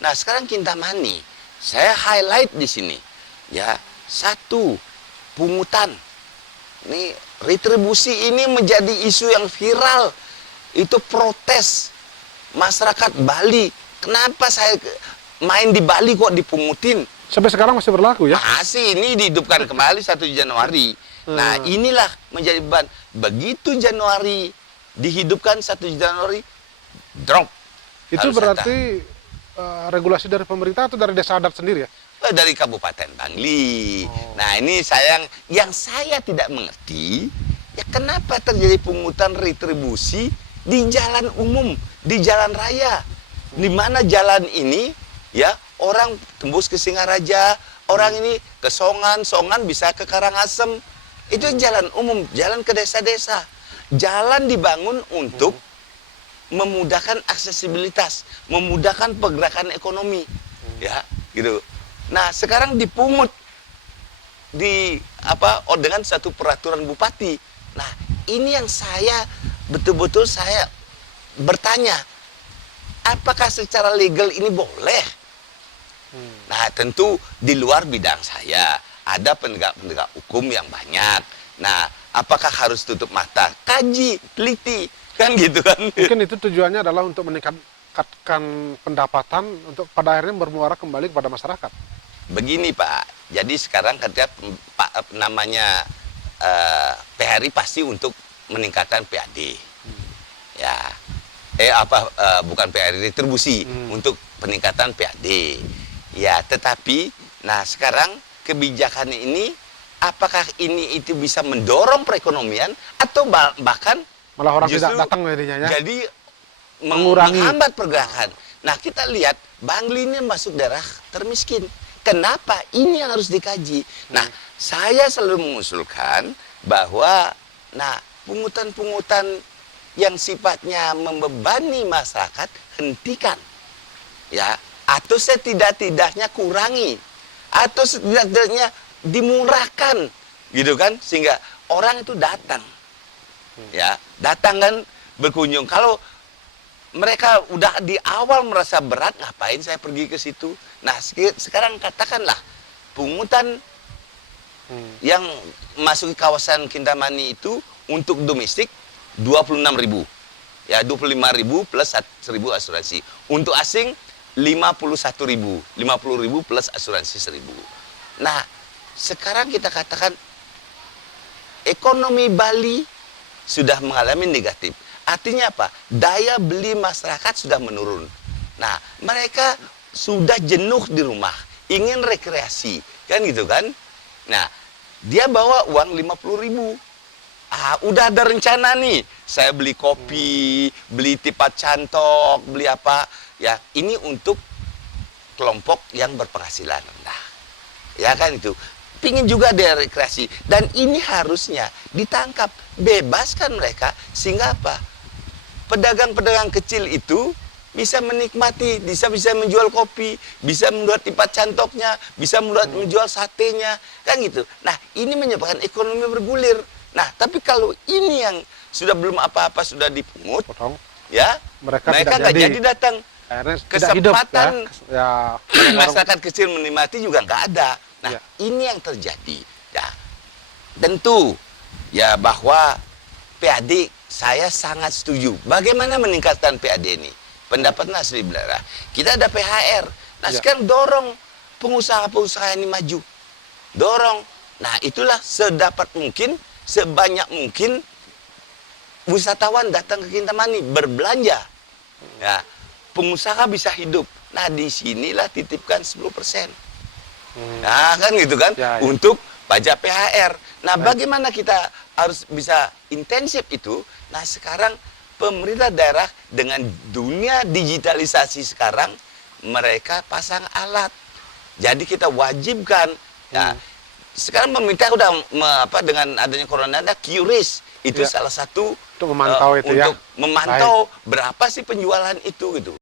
Nah, sekarang Kintamani, saya highlight di sini. Ya, satu, pungutan. Ini retribusi ini menjadi isu yang viral. Itu protes masyarakat Bali. Kenapa saya main di Bali kok dipungutin? Sampai sekarang masih berlaku ya? Masih, ini dihidupkan kembali 1 Januari. Nah, inilah menjadi beban. Begitu Januari dihidupkan 1 Januari, drop. Itu harus berarti regulasi dari pemerintah atau dari desa adat sendiri ya? Dari Kabupaten Bangli. Nah, ini yang saya tidak mengerti, ya kenapa terjadi pungutan retribusi di jalan umum, di jalan raya. Di mana jalan ini, ya, orang tembus ke Singaraja, orang ini ke Songan, Songan bisa ke Karangasem. Itu jalan umum, jalan ke desa-desa. Jalan dibangun untuk memudahkan aksesibilitas, memudahkan pergerakan ekonomi. Ya, gitu. Nah, sekarang dipungut dengan satu peraturan bupati. Nah, ini yang saya betul-betul saya bertanya, apakah secara legal ini boleh? Nah, tentu di luar bidang saya ada penegak-penegak hukum yang banyak. Nah, apakah harus tutup mata? Kaji, teliti, kan gitu kan? Mungkin itu tujuannya adalah untuk meningkatkan pendapatan untuk pada akhirnya bermuara kembali kepada masyarakat. Begini Pak, jadi sekarang ketika namanya PHRI pasti untuk meningkatkan PAD, ya, bukan PHRI retribusi untuk peningkatan PAD, ya. Tetapi, nah sekarang kebijakan ini, apakah ini itu bisa mendorong perekonomian atau bahkan Malah orang justru tidak datang jadinya ya? jadi Mengurangi. menghambat pergerakan. Nah, kita lihat Bangli ini masuk daerah termiskin. Kenapa? Ini yang harus dikaji. Nah, saya selalu mengusulkan bahwa pungutan-pungutan yang sifatnya membebani masyarakat hentikan. Ya, atau setidak-tidaknya kurangi. Atau setidak-tidaknya dimurahkan. Gitu kan? Sehingga orang itu datang. Ya, datang kan berkunjung. Kalau mereka udah di awal merasa berat, ngapain saya pergi ke situ? Nah, sekarang katakanlah pungutan yang masuk ke kawasan Kintamani itu untuk domestik 26.000. Ya, 25.000 plus 1.000 asuransi. Untuk asing 51.000, 50.000 plus asuransi 1.000. Nah, sekarang kita katakan ekonomi Bali sudah mengalami negatif. Artinya apa? Daya beli masyarakat sudah menurun. Nah, mereka sudah jenuh di rumah, ingin rekreasi, kan gitu kan? Nah, dia bawa uang 50.000. Udah ada rencana nih, saya beli kopi, beli tipat cantok, beli apa? Ya, ini untuk kelompok yang berpenghasilan rendah. Ya kan itu. Pingin juga dia rekreasi. Dan ini harusnya ditangkap, bebaskan mereka, sehingga apa? Pedagang-pedagang kecil itu bisa menikmati, bisa menjual kopi, bisa membuat tipat cantoknya, bisa menjual satenya, kan gitu. Nah, ini menyebabkan ekonomi bergulir. Nah, tapi kalau ini yang sudah belum apa-apa sudah dipungut, ya, mereka nggak jadi datang. Kesempatan ya, masyarakat kecil menikmati juga nggak ada. Nah, ini yang terjadi. Ya, tentu ya bahwa PAD saya sangat setuju. Bagaimana meningkatkan PAD ini? Pendapat Nasri Belara. Kita ada PHR. Nah, sekarang dorong pengusaha-pengusaha ini maju. Dorong. Nah, itulah sedapat mungkin, sebanyak mungkin wisatawan datang ke Kintamani berbelanja. Ya, pengusaha bisa hidup. Nah, disinilah titipkan 10%. Nah, kan gitu kan? Untuk pajak PHR. Nah, bagaimana kita harus bisa intensif itu? Nah, sekarang pemerintah daerah dengan dunia digitalisasi sekarang, mereka pasang alat. Jadi kita wajibkan. Nah, sekarang pemerintah udah dengan adanya corona ada QRIS. Itu salah satu untuk memantau itu untuk memantau berapa sih penjualan itu gitu.